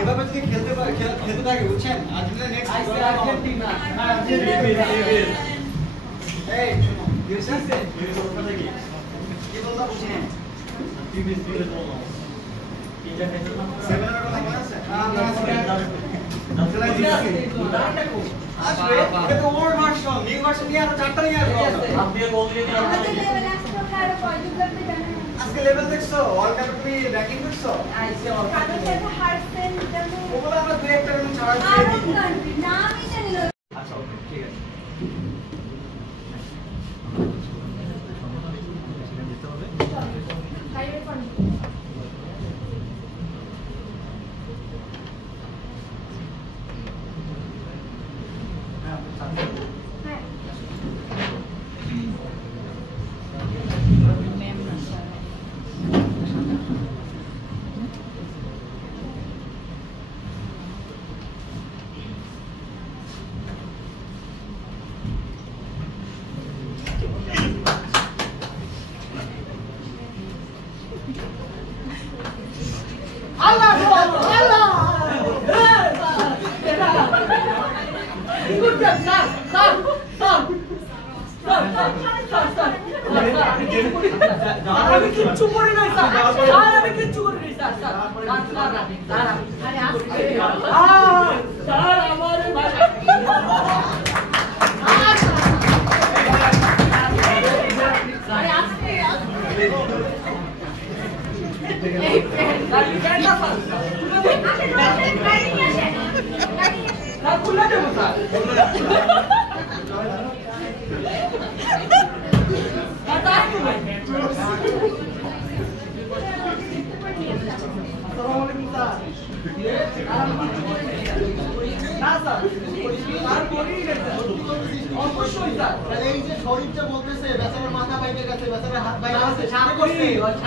এভাবে যদি খেলতে থাকে বুঝছেন আর্জেন্টিনা নেক্সট আর্জেন্টিনা এই শুনো ইউসিসে কি বলতা বুঝিনা টিভিস বলো এটা খেলতে না সেমিনারের কথা মনে আছে আসবে এটা ওল্ড ভার্সন নিউ ভার্সন নিয়ে আর চারটা নিয়ে আসবে আপনি বল দিয়ে আজকে লেভেল দেখছো অল কাপ তুমি র‍্যাঙ্কিং দেখছো আইসে অল কাপ থেকে হারসেন জানো ওগুলো আমরা দুই একটা রকম ছাড়া দিয়ে দিই নামই জানি না আচ্ছা ওকে ঠিক আছে দিতে হবে হাইওয়ে কোন হ্যাঁ হ্যাঁ আমি কিচ্ছু করি নাই স্যার আমি কিচ্ছু করি নাই স্যার স্যার আমার এই যে শরীরটা বলতেছে বেচারার মাথা বাইরে গেছে বেচারার হাত বাইরে আছে ছাপ করছি কি করছে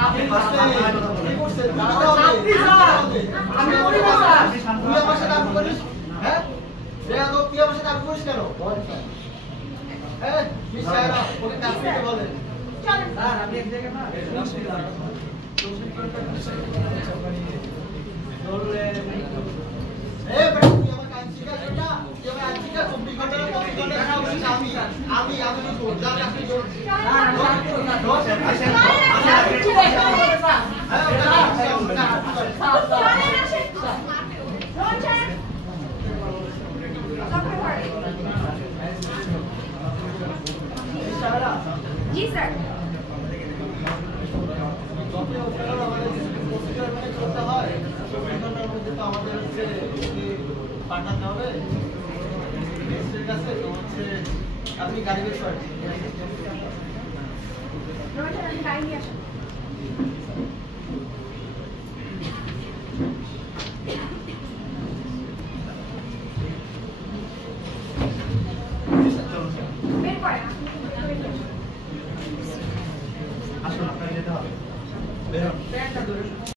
আমি করি না স্যার তুই আমার সাথে আপ করিস হ্যাঁ রেয়াদ তুই আমার সাথে আপ করিস কেন হ্যাঁ কি সারা ওকে কাজ করতে বলে চলেন স্যার আমি এক জায়গায় না এ বেটা তুই আমার কাজ শিখাস না তুই আমার কাজ শিখাস 24 ঘন্টা না 25 ঘন্টা কাজ করিস আমি জোর যা রাখি জোর जी सर পাঠাতে হবে ঠিক আছে তো হচ্ছে আপনি গাড়ি বের করেন গাড়ি নিয়ে আসুন